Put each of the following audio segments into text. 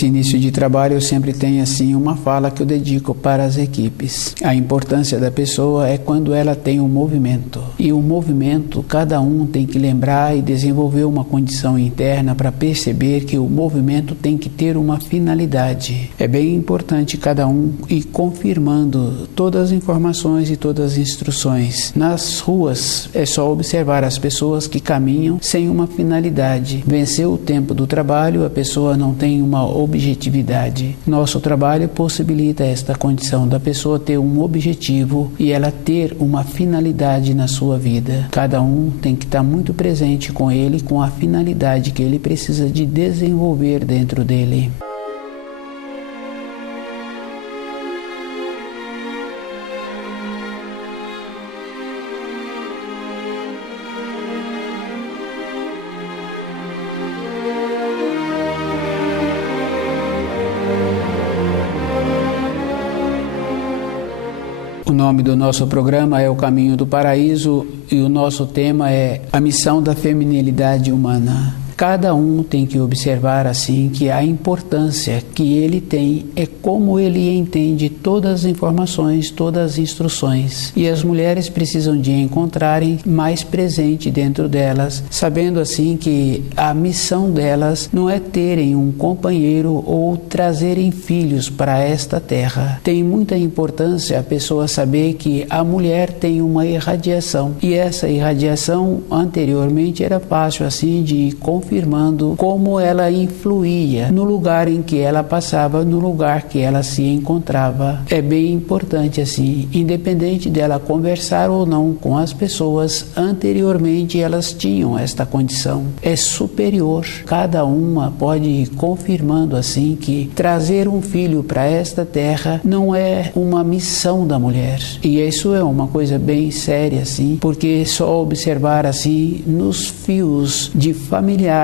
Nesse início de trabalho eu sempre tenho assim uma fala que eu dedico para as equipes. A importância da pessoa é quando ela tem um movimento. E o movimento, cada um tem que lembrar e desenvolver uma condição interna para perceber que o movimento tem que ter uma finalidade. É bem importante cada um ir confirmando todas as informações e todas as instruções. Nas ruas é só observar as pessoas que caminham sem uma finalidade. Venceu o tempo do trabalho, a pessoa não tem uma objetividade. Nosso trabalho possibilita esta condição da pessoa ter um objetivo e ela ter uma finalidade na sua vida. Cada um tem que estar muito presente com ele, com a finalidade que ele precisa de desenvolver dentro dele. O nome do nosso programa é O Caminho do Paraíso e o nosso tema é a missão da feminilidade humana. Cada um tem que observar assim que a importância que ele tem é como ele entende todas as informações, todas as instruções. E as mulheres precisam de encontrarem mais presente dentro delas, sabendo assim que a missão delas não é terem um companheiro ou trazerem filhos para esta terra. Tem muita importância a pessoa saber que a mulher tem uma irradiação. E essa irradiação anteriormente era fácil assim de confirmando como ela influía no lugar em que ela passava, no lugar que ela se encontrava. É bem importante assim, independente dela conversar ou não com as pessoas, anteriormente elas tinham esta condição. É superior. Cada uma pode ir confirmando assim que trazer um filho para esta terra não é uma missão da mulher. E isso é uma coisa bem séria assim, porque só observar assim nos fios de familiares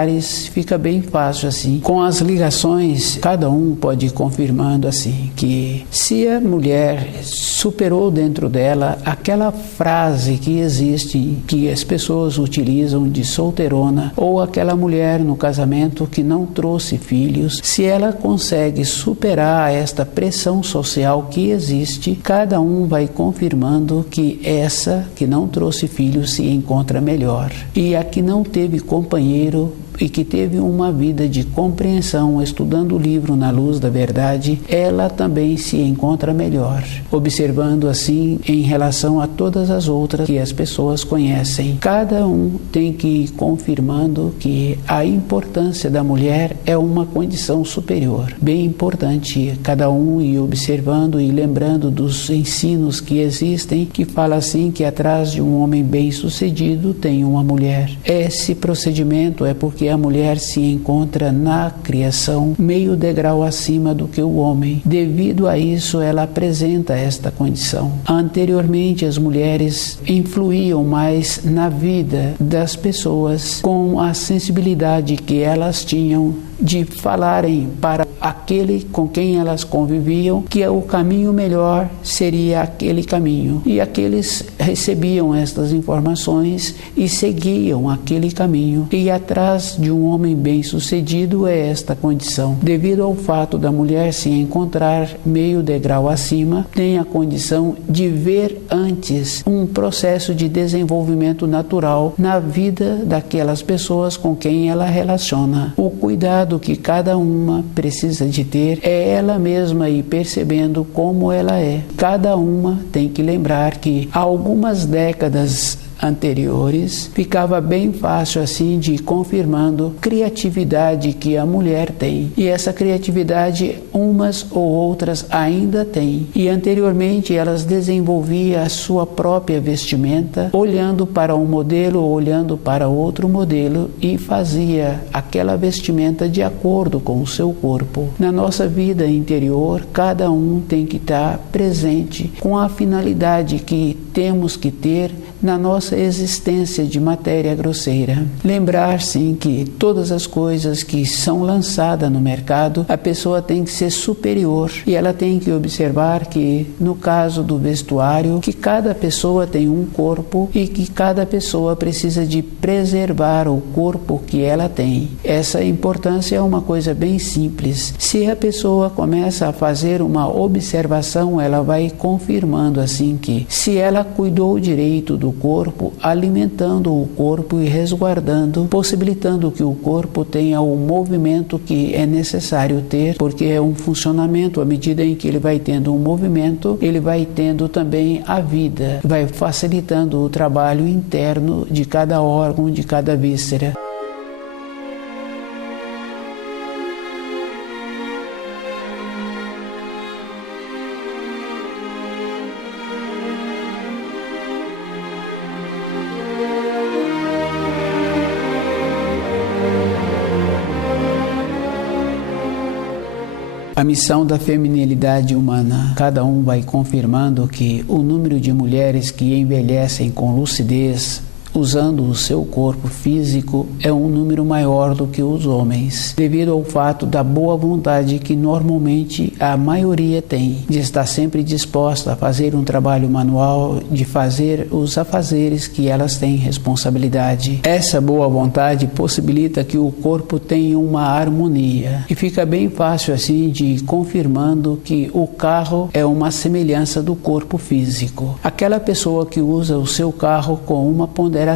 fica bem fácil assim. Com as ligações, cada um pode ir confirmando assim que se a mulher superou dentro dela aquela frase que existe, que as pessoas utilizam de solteirona, ou aquela mulher no casamento que não trouxe filhos, se ela consegue superar esta pressão social que existe, cada um vai confirmando que essa que não trouxe filhos se encontra melhor. E a que não teve companheiro e que teve uma vida de compreensão estudando o livro Na Luz da Verdade, ela também se encontra melhor, observando assim em relação a todas as outras que as pessoas conhecem. Cada um tem que ir confirmando que a importância da mulher é uma condição superior, bem importante, cada um ir observando e lembrando dos ensinos que existem, que fala assim que atrás de um homem bem-sucedido tem uma mulher. Esse procedimento é porque a mulher se encontra na criação meio degrau acima do que o homem. Devido a isso, ela apresenta esta condição. Anteriormente, as mulheres influíam mais na vida das pessoas com a sensibilidade que elas tinham de falarem para aquele com quem elas conviviam que o caminho melhor seria aquele caminho. E aqueles recebiam estas informações e seguiam aquele caminho. E atrás de um homem bem-sucedido é esta condição. Devido ao fato da mulher se encontrar meio degrau acima, tem a condição de ver antes um processo de desenvolvimento natural na vida daquelas pessoas com quem ela relaciona. O cuidado que cada uma precisa de ter é ela mesma ir percebendo como ela é. Cada uma tem que lembrar que há algumas décadas anteriores, ficava bem fácil assim de ir confirmando criatividade que a mulher tem. E essa criatividade umas ou outras ainda têm. E anteriormente elas desenvolviam a sua própria vestimenta, olhando para um modelo, olhando para outro modelo e fazia aquela vestimenta de acordo com o seu corpo. Na nossa vida interior, cada um tem que estar presente com a finalidade que temos que ter na nossa existência de matéria grosseira. Lembrar, sim, que todas as coisas que são lançadas no mercado, a pessoa tem que ser superior e ela tem que observar que, no caso do vestuário, que cada pessoa tem um corpo e que cada pessoa precisa de preservar o corpo que ela tem. Essa importância é uma coisa bem simples. Se a pessoa começa a fazer uma observação, ela vai confirmando assim que, se ela cuidou direito do corpo, alimentando o corpo e resguardando, possibilitando que o corpo tenha o movimento que é necessário ter, porque é um funcionamento, à medida em que ele vai tendo um movimento, ele vai tendo também a vida, vai facilitando o trabalho interno de cada órgão, de cada víscera. A missão da feminilidade humana. Cada um vai confirmando que o número de mulheres que envelhecem com lucidez, usando o seu corpo físico, é um número maior do que os homens, devido ao fato da boa vontade que normalmente a maioria tem, de estar sempre disposta a fazer um trabalho manual, de fazer os afazeres que elas têm responsabilidade. Essa boa vontade possibilita que o corpo tenha uma harmonia, e fica bem fácil assim de ir confirmando que o carro é uma semelhança do corpo físico. Aquela pessoa que usa o seu carro com uma ponderação,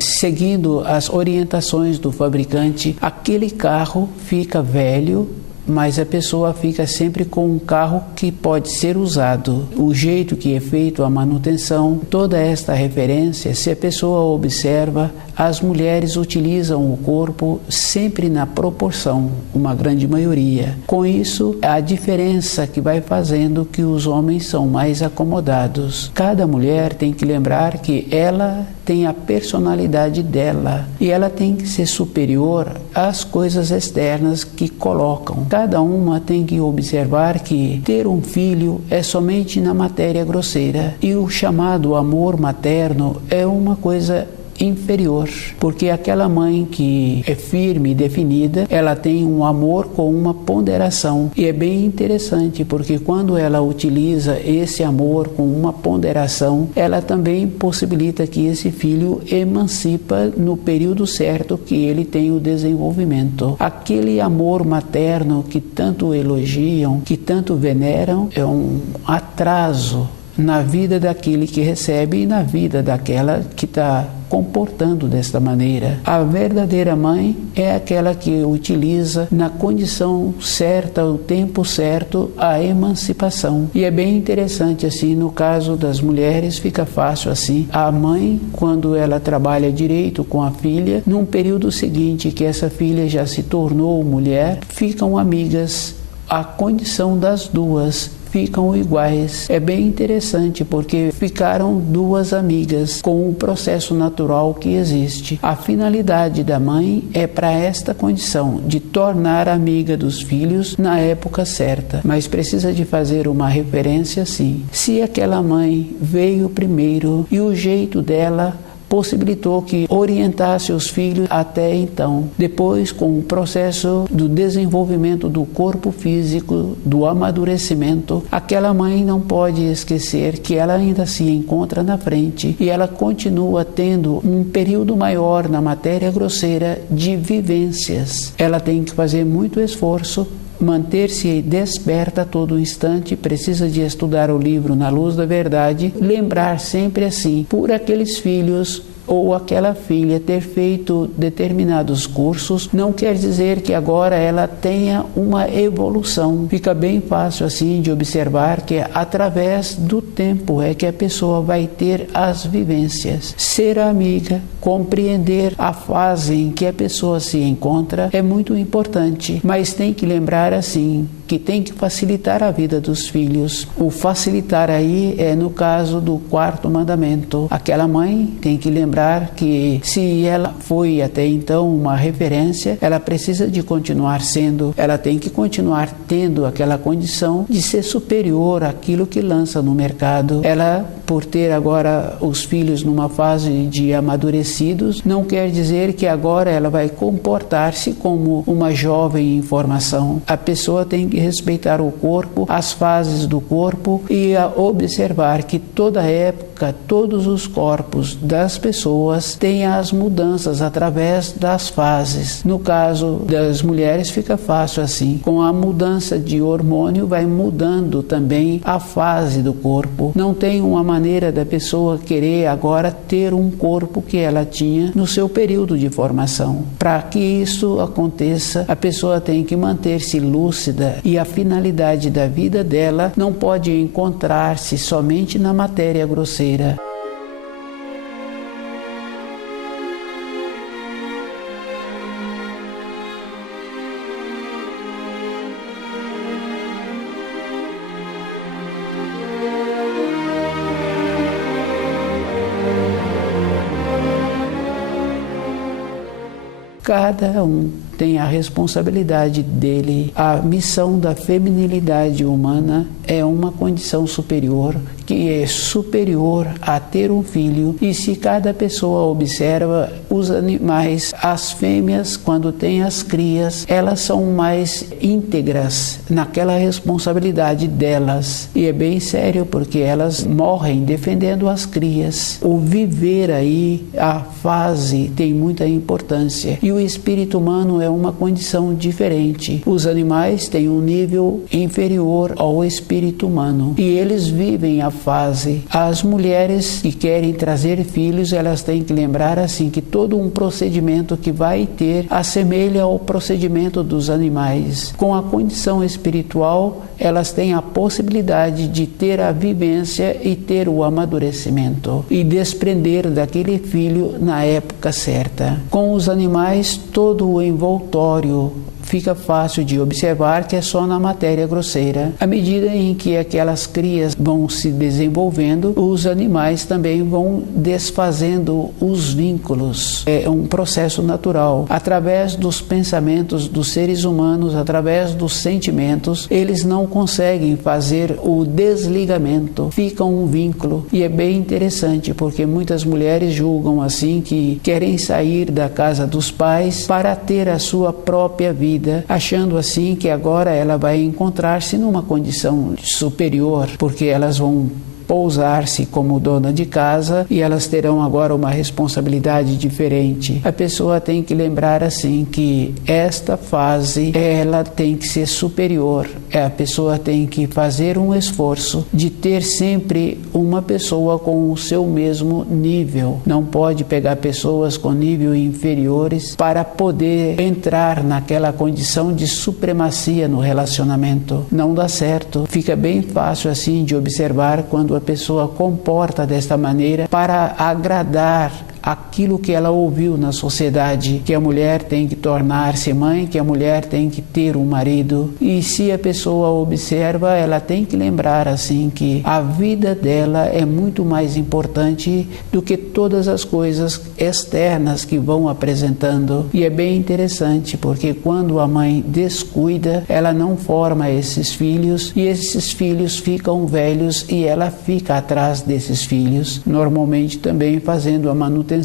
seguindo as orientações do fabricante, aquele carro fica velho, mas a pessoa fica sempre com um carro que pode ser usado. O jeito que é feito a manutenção, toda esta referência, se a pessoa observa, as mulheres utilizam o corpo sempre na proporção, uma grande maioria. Com isso, a diferença que vai fazendo que os homens são mais acomodados. Cada mulher tem que lembrar que ela tem a personalidade dela e ela tem que ser superior às coisas externas que colocam. Cada uma tem que observar que ter um filho é somente na matéria grosseira e o chamado amor materno é uma coisa inferior, porque aquela mãe que é firme e definida, ela tem um amor com uma ponderação, e é bem interessante porque quando ela utiliza esse amor com uma ponderação, ela também possibilita que esse filho emancipa no período certo que ele tem o desenvolvimento. Aquele amor materno que tanto elogiam, que tanto veneram, é um atraso na vida daquele que recebe e na vida daquela que está comportando desta maneira. A verdadeira mãe é aquela que utiliza na condição certa, o tempo certo, a emancipação. E é bem interessante assim, no caso das mulheres, fica fácil assim. A mãe, quando ela trabalha direito com a filha, num período seguinte que essa filha já se tornou mulher, ficam amigas. A condição das duas ficam iguais. É bem interessante porque ficaram duas amigas com o processo natural que existe. A finalidade da mãe é para esta condição, de tornar amiga dos filhos na época certa. Mas precisa de fazer uma referência sim. Se aquela mãe veio primeiro e o jeito dela possibilitou que orientasse os filhos até então. Depois, com o processo do desenvolvimento do corpo físico, do amadurecimento, aquela mãe não pode esquecer que ela ainda se encontra na frente e ela continua tendo um período maior na matéria grosseira de vivências. Ela tem que fazer muito esforço, manter-se desperta a todo instante, precisa de estudar o livro Na Luz da Verdade, lembrar sempre assim, por aqueles filhos ou aquela filha ter feito determinados cursos, não quer dizer que agora ela tenha uma evolução. Fica bem fácil assim de observar que através do tempo é que a pessoa vai ter as vivências. Ser amiga, compreender a fase em que a pessoa se encontra é muito importante, mas tem que lembrar assim que tem que facilitar a vida dos filhos. O facilitar aí é no caso do quarto mandamento. Aquela mãe tem que lembrar que se ela foi até então uma referência, ela precisa de continuar sendo, ela tem que continuar tendo aquela condição de ser superior àquilo que lança no mercado. Ela, por ter agora os filhos numa fase de amadurecidos, não quer dizer que agora ela vai comportar-se como uma jovem em formação. A pessoa tem que respeitar o corpo, as fases do corpo e observar que toda época, todos os corpos das pessoas têm as mudanças através das fases. No caso das mulheres fica fácil assim. Com a mudança de hormônio vai mudando também a fase do corpo. Não tem uma maneira da pessoa querer agora ter um corpo que ela tinha no seu período de formação. Para que isso aconteça, a pessoa tem que manter-se lúcida e a finalidade da vida dela não pode encontrar-se somente na matéria grosseira. Cada um tem a responsabilidade dele. A missão da feminilidade humana é uma condição superior, que é superior a ter um filho. E se cada pessoa observa os animais, as fêmeas, quando têm as crias, elas são mais íntegras naquela responsabilidade delas. E é bem sério, porque elas morrem defendendo as crias. O viver aí, a fase, tem muita importância. E o espírito humano é uma condição diferente. Os animais têm um nível inferior ao espírito humano e eles vivem a fase. As mulheres que querem trazer filhos, elas têm que lembrar assim que todo um procedimento que vai ter assemelha ao procedimento dos animais. Com a condição espiritual, elas têm a possibilidade de ter a vivência e ter o amadurecimento e desprender daquele filho na época certa. Com os animais, todo o envoltório fica fácil de observar que é só na matéria grosseira. À medida em que aquelas crias vão se desenvolvendo, os animais também vão desfazendo os vínculos. É um processo natural. Através dos pensamentos dos seres humanos, através dos sentimentos, eles não conseguem fazer o desligamento. Fica um vínculo. E é bem interessante, porque muitas mulheres julgam assim que querem sair da casa dos pais para ter a sua própria vida, achando assim que agora ela vai encontrar-se numa condição superior, porque elas vão pousar-se como dona de casa e elas terão agora uma responsabilidade diferente. A pessoa tem que lembrar assim que esta fase ela tem que ser superior. A pessoa tem que fazer um esforço de ter sempre uma pessoa com o seu mesmo nível. Não pode pegar pessoas com nível inferiores para poder entrar naquela condição de supremacia no relacionamento. Não dá certo. Fica bem fácil assim de observar quando a pessoa comporta desta maneira para agradar aquilo que ela ouviu na sociedade, que a mulher tem que tornar-se mãe, que a mulher tem que ter um marido. E se a pessoa observa, ela tem que lembrar assim que a vida dela é muito mais importante do que todas as coisas externas que vão apresentando. E é bem interessante, porque quando a mãe descuida, ela não forma esses filhos e esses filhos ficam velhos e ela fica atrás desses filhos, normalmente também fazendo a manutenção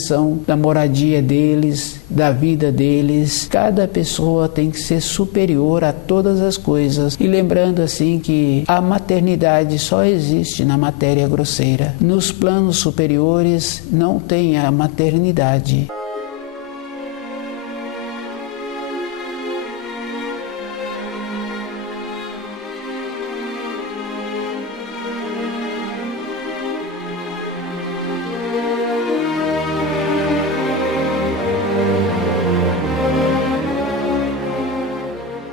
da moradia deles, da vida deles. Cada pessoa tem que ser superior a todas as coisas. E lembrando assim que a maternidade só existe na matéria grosseira. Nos planos superiores não tem a maternidade.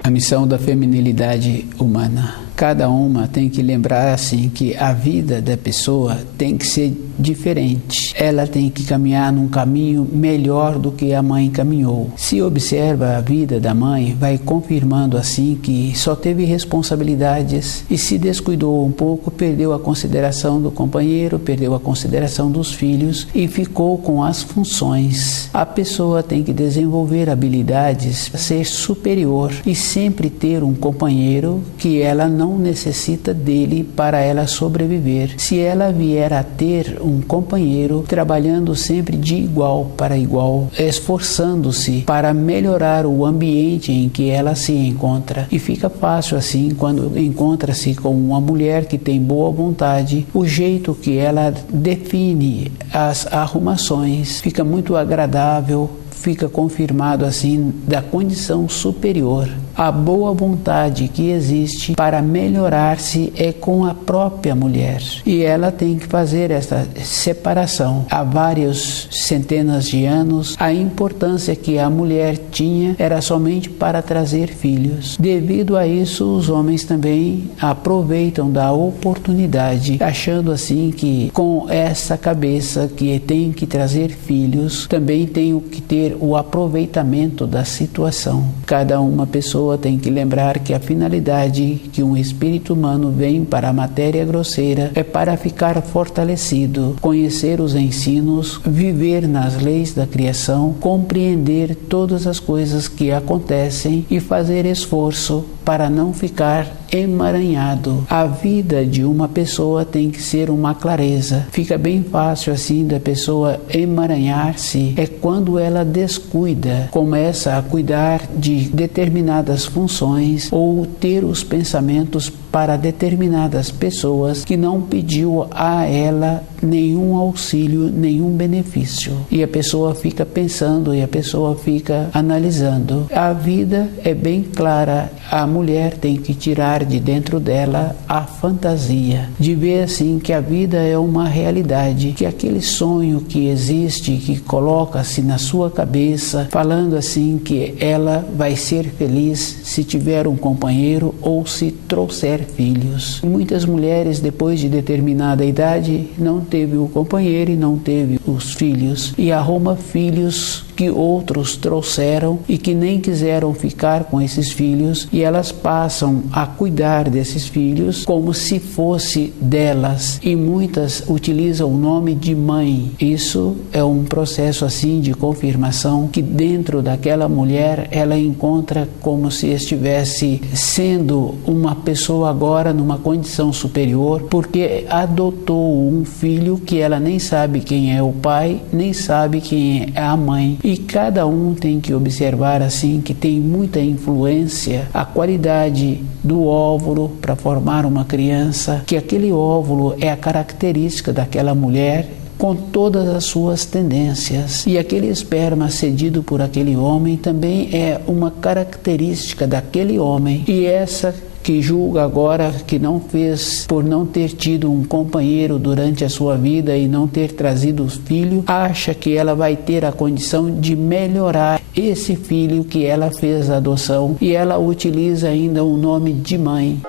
A missão da feminilidade humana. Cada uma tem que lembrar assim que a vida da pessoa tem que ser diferente. Ela tem que caminhar num caminho melhor do que a mãe caminhou. Se observa a vida da mãe, vai confirmando assim que só teve responsabilidades e se descuidou um pouco, perdeu a consideração do companheiro, perdeu a consideração dos filhos e ficou com as funções. A pessoa tem que desenvolver habilidades para ser superior e sempre ter um companheiro que ela não necessita dele para ela sobreviver. Se ela vier a ter um companheiro trabalhando sempre de igual para igual, esforçando-se para melhorar o ambiente em que ela se encontra. E fica fácil assim quando encontra-se com uma mulher que tem boa vontade, o jeito que ela define as arrumações fica muito agradável, fica confirmado assim da condição superior. A boa vontade que existe para melhorar-se é com a própria mulher. E ela tem que fazer essa separação. Há vários centenas de anos, a importância que a mulher tinha era somente para trazer filhos. Devido a isso, os homens também aproveitam da oportunidade, achando assim que com essa cabeça que tem que trazer filhos, também tem que ter o aproveitamento da situação. Cada uma pessoa tem que lembrar que a finalidade que um espírito humano vem para a matéria grosseira é para ficar fortalecido, conhecer os ensinos, viver nas leis da criação, compreender todas as coisas que acontecem e fazer esforço para não ficar emaranhado. A vida de uma pessoa tem que ser uma clareza. Fica bem fácil assim da pessoa emaranhar-se é quando ela descuida, começa a cuidar de determinadas funções ou ter os pensamentos para determinadas pessoas que não pediu a ela nenhum auxílio, nenhum benefício. E a pessoa fica pensando e a pessoa fica analisando. A vida é bem clara. A mulher tem que tirar de dentro dela a fantasia, de ver assim que a vida é uma realidade, que aquele sonho que existe, que coloca-se na sua cabeça, falando assim que ela vai ser feliz se tiver um companheiro ou se trouxer filhos. Muitas mulheres, depois de determinada idade, não teve o companheiro e não teve os filhos, e arruma filhos que outros trouxeram e que nem quiseram ficar com esses filhos, e elas passam a cuidar desses filhos como se fosse delas, e muitas utilizam o nome de mãe. Isso é um processo assim de confirmação que dentro daquela mulher ela encontra como se estivesse sendo uma pessoa agora numa condição superior, porque adotou um filho que ela nem sabe quem é o pai, nem sabe quem é a mãe. E cada um tem que observar assim que tem muita influência a qualidade do óvulo para formar uma criança, que aquele óvulo é a característica daquela mulher com todas as suas tendências. E aquele esperma cedido por aquele homem também é uma característica daquele homem. E essa que julga agora que não fez por não ter tido um companheiro durante a sua vida e não ter trazido os filhos, acha que ela vai ter a condição de melhorar esse filho que ela fez a adoção, e ela utiliza ainda o nome de mãe.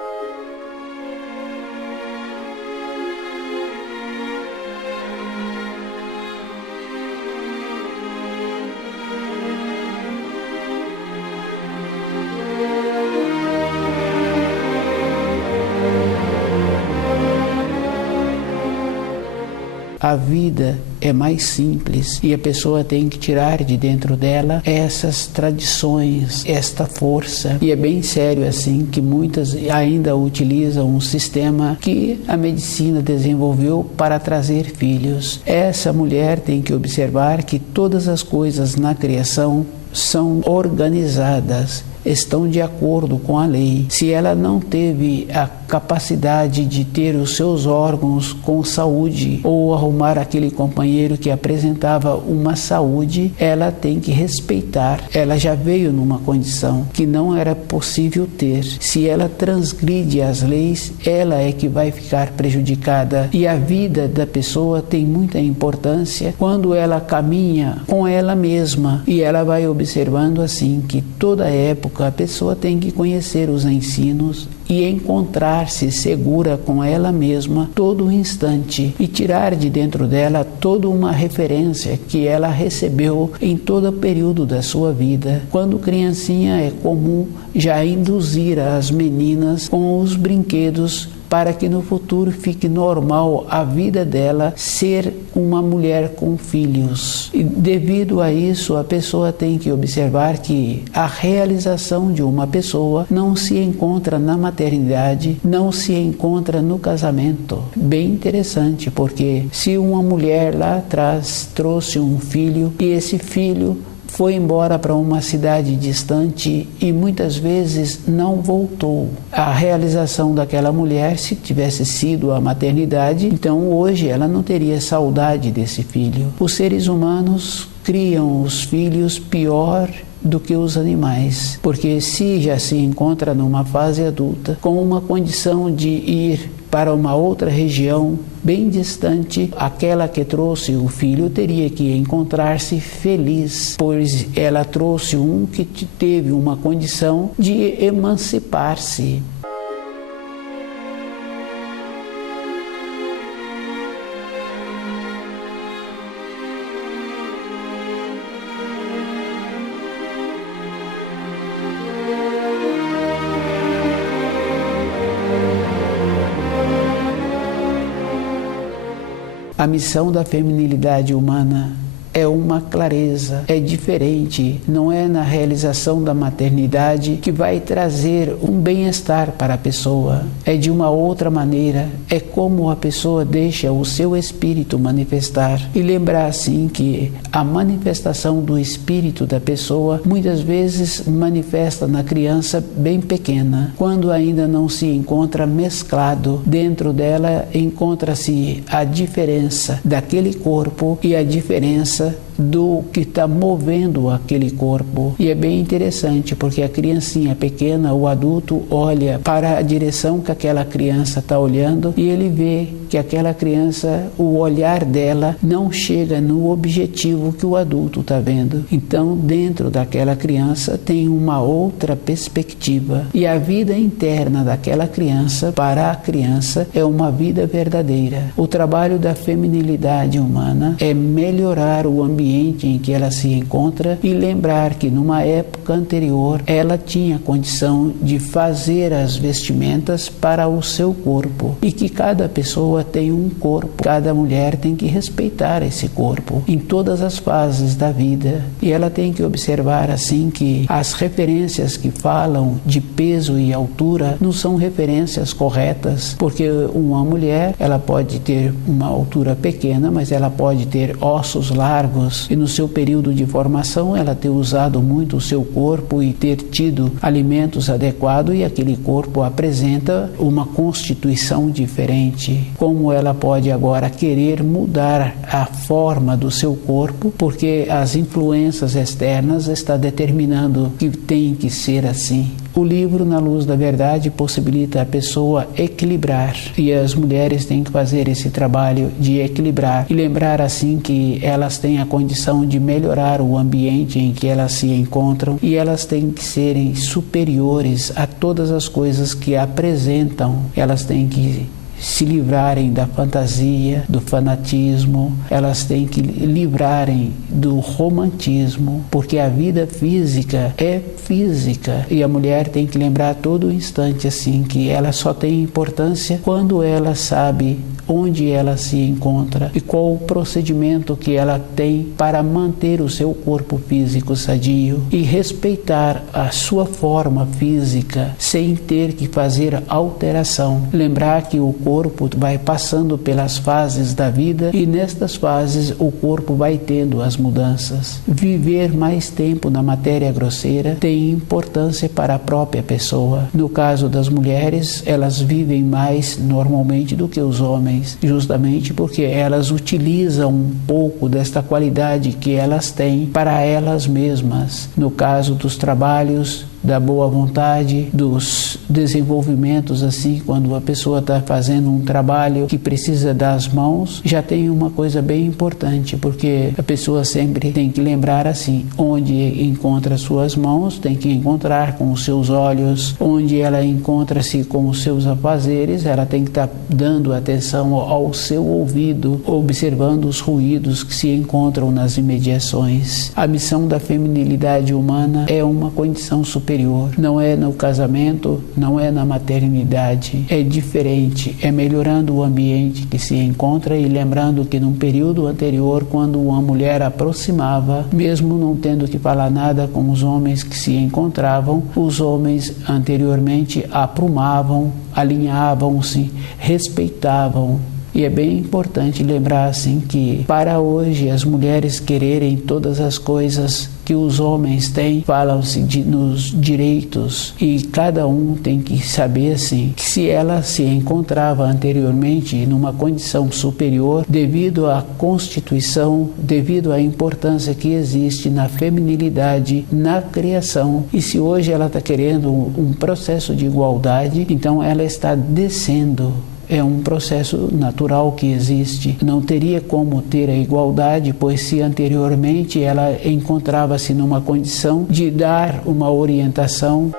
A vida é mais simples e a pessoa tem que tirar de dentro dela essas tradições, esta força. E é bem sério assim que muitas ainda utilizam um sistema que a medicina desenvolveu para trazer filhos. Essa mulher tem que observar que todas as coisas na criação são organizadas, estão de acordo com a lei. Se ela não teve a capacidade de ter os seus órgãos com saúde ou arrumar aquele companheiro que apresentava uma saúde, ela tem que respeitar. Ela já veio numa condição que não era possível ter. Se ela transgride as leis, ela é que vai ficar prejudicada. E a vida da pessoa tem muita importância quando ela caminha com ela mesma, e ela vai observando assim que toda época época, a pessoa tem que conhecer os ensinos e encontrar-se segura com ela mesma todo instante e tirar de dentro dela toda uma referência que ela recebeu em todo o período da sua vida. Quando criancinha, é comum já induzir as meninas com os brinquedos para que no futuro fique normal a vida dela ser uma mulher com filhos. E devido a isso, a pessoa tem que observar que a realização de uma pessoa não se encontra na maternidade, não se encontra no casamento. Bem interessante, porque se uma mulher lá atrás trouxe um filho e esse filho foi embora para uma cidade distante e muitas vezes não voltou. A realização daquela mulher, se tivesse sido a maternidade, então hoje ela não teria saudade desse filho. Os seres humanos criam os filhos pior do que os animais, porque se já se encontra numa fase adulta, com uma condição de ir para uma outra região bem distante, aquela que trouxe o filho teria que encontrar-se feliz, pois ela trouxe um que teve uma condição de emancipar-se. A missão da feminilidade humana é uma clareza, é diferente, não é na realização da maternidade que vai trazer um bem-estar para a pessoa, é de uma outra maneira, é como a pessoa deixa o seu espírito manifestar. E lembrar assim que a manifestação do espírito da pessoa muitas vezes manifesta na criança bem pequena, quando ainda não se encontra mesclado, dentro dela encontra-se a diferença daquele corpo e a diferença do que está movendo aquele corpo. E é bem interessante, porque a criancinha pequena, o adulto olha para a direção que aquela criança está olhando e ele vê que aquela criança, o olhar dela não chega no objetivo que o adulto está vendo. Então, dentro daquela criança tem uma outra perspectiva. E a vida interna daquela criança, para a criança, é uma vida verdadeira. O trabalho da feminilidade humana é melhorar o ambiente em que ela se encontra e lembrar que numa época anterior ela tinha condição de fazer as vestimentas para o seu corpo e que cada pessoa tem um corpo, cada mulher tem que respeitar esse corpo em todas as fases da vida e ela tem que observar assim que as referências que falam de peso e altura não são referências corretas, porque uma mulher ela pode ter uma altura pequena, mas ela pode ter ossos largos e no seu período de formação ela ter usado muito o seu corpo e ter tido alimentos adequados e aquele corpo apresenta uma constituição diferente. Como ela pode agora querer mudar a forma do seu corpo porque as influências externas estão determinando que tem que ser assim. O livro Na Luz da Verdade possibilita a pessoa equilibrar e as mulheres têm que fazer esse trabalho de equilibrar e lembrar assim que elas têm a condição de melhorar o ambiente em que elas se encontram e elas têm que serem superiores a todas as coisas que apresentam. Elas têm que se livrarem da fantasia, do fanatismo, elas têm que livrarem do romantismo, porque a vida física é física e a mulher tem que lembrar a todo instante assim que ela só tem importância quando ela sabe onde ela se encontra e qual o procedimento que ela tem para manter o seu corpo físico sadio e respeitar a sua forma física sem ter que fazer alteração. Lembrar que o corpo vai passando pelas fases da vida e nestas fases o corpo vai tendo as mudanças. Viver mais tempo na matéria grosseira tem importância para a própria pessoa. No caso das mulheres, elas vivem mais normalmente do que os homens, justamente porque elas utilizam um pouco desta qualidade que elas têm para elas mesmas. No caso dos trabalhos da boa vontade, dos desenvolvimentos, assim, quando a pessoa está fazendo um trabalho que precisa das mãos, já tem uma coisa bem importante, porque a pessoa sempre tem que lembrar assim, onde encontra suas mãos, tem que encontrar com os seus olhos, onde ela encontra-se com os seus afazeres, ela tem que estar dando atenção ao seu ouvido, observando os ruídos que se encontram nas imediações. A missão da feminilidade humana é uma condição superior. Não é no casamento, não é na maternidade, é diferente, é melhorando o ambiente que se encontra e lembrando que num período anterior, quando uma mulher aproximava, mesmo não tendo que falar nada com os homens que se encontravam, os homens anteriormente aprumavam, alinhavam-se, respeitavam. E é bem importante lembrar assim que para hoje as mulheres quererem todas as coisas que os homens têm, falam-se nos direitos, e cada um tem que saber assim que se ela se encontrava anteriormente numa condição superior devido à Constituição, devido à importância que existe na feminilidade, na criação, e se hoje ela está querendo um processo de igualdade, então ela está descendo. É um processo natural que existe. Não teria como ter a igualdade, pois se anteriormente ela encontrava-se numa condição de dar uma orientação.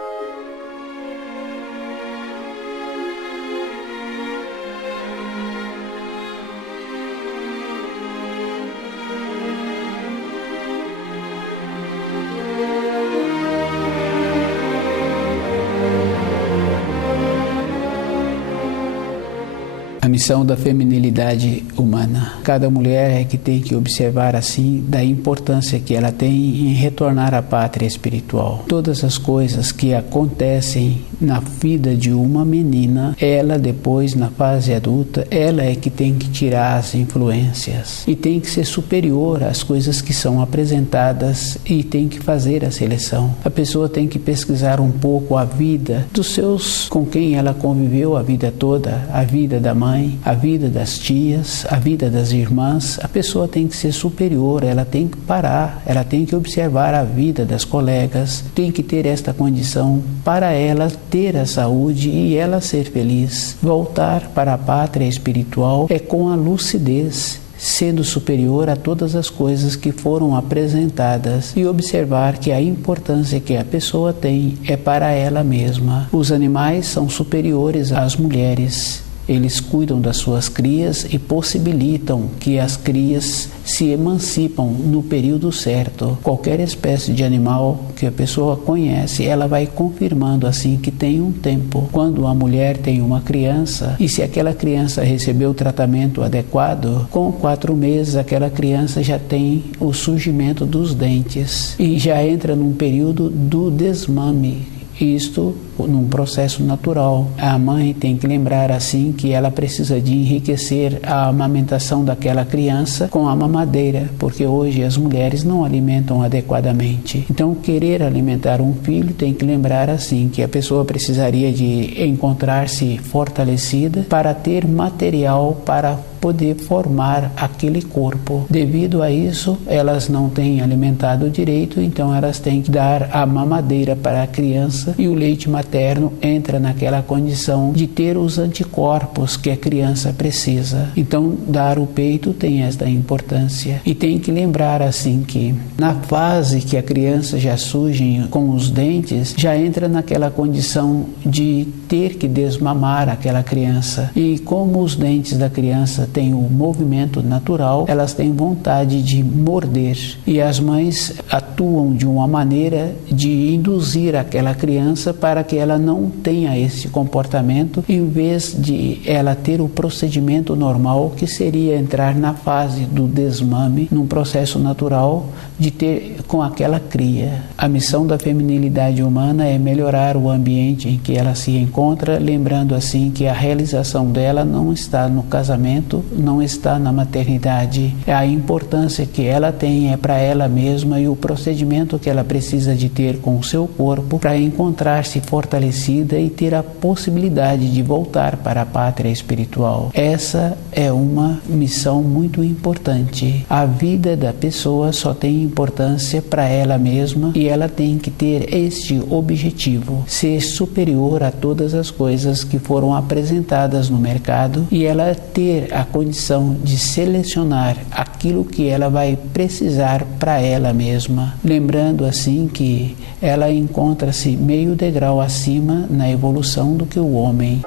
A missão da feminilidade humana. Cada mulher é que tem que observar assim da importância que ela tem em retornar à pátria espiritual. Todas as coisas que acontecem na vida de uma menina, ela depois na fase adulta, ela é que tem que tirar as influências e tem que ser superior às coisas que são apresentadas e tem que fazer a seleção. A pessoa tem que pesquisar um pouco a vida dos seus com quem ela conviveu a vida toda, a vida da mãe, a vida das tias, a vida das irmãs. A pessoa tem que ser superior, ela tem que parar, ela tem que observar a vida das colegas, tem que ter esta condição para ela ter a saúde e ela ser feliz. Voltar para a pátria espiritual é com a lucidez, sendo superior a todas as coisas que foram apresentadas e observar que a importância que a pessoa tem é para ela mesma. Os animais são superiores às mulheres. Eles cuidam das suas crias e possibilitam que as crias se emancipam no período certo. Qualquer espécie de animal que a pessoa conhece, ela vai confirmando assim que tem um tempo. Quando a mulher tem uma criança e se aquela criança recebeu o tratamento adequado, com 4 meses aquela criança já tem o surgimento dos dentes e já entra num período do desmame. Isto num processo natural. A mãe tem que lembrar assim que ela precisa de enriquecer a amamentação daquela criança com a mamadeira, porque hoje as mulheres não alimentam adequadamente. Então, querer alimentar um filho tem que lembrar assim que a pessoa precisaria de encontrar-se fortalecida para ter material para poder formar aquele corpo. Devido a isso, elas não têm alimentado direito, então elas têm que dar a mamadeira para a criança e o leite materno entra naquela condição de ter os anticorpos que a criança precisa. Então, dar o peito tem esta importância. E tem que lembrar assim que na fase que a criança já surge com os dentes, já entra naquela condição de ter que desmamar aquela criança. E como os dentes da criança têm o movimento natural, elas têm vontade de morder. E as mães atuam de uma maneira de induzir aquela criança para que ela não tenha esse comportamento, em vez de ela ter o procedimento normal, que seria entrar na fase do desmame, num processo natural de ter com aquela cria. A missão da feminilidade humana é melhorar o ambiente em que ela se encontra, lembrando assim que a realização dela não está no casamento, sofrimento não está na maternidade. A importância que ela tem é para ela mesma e o procedimento que ela precisa de ter com o seu corpo para encontrar-se fortalecida e ter a possibilidade de voltar para a pátria espiritual. Essa é uma missão muito importante. A vida da pessoa só tem importância para ela mesma e ela tem que ter este objetivo, ser superior a todas as coisas que foram apresentadas no mercado e ela ter a condição de selecionar aquilo que ela vai precisar para ela mesma. Lembrando assim que ela encontra-se meio degrau acima na evolução do que o homem.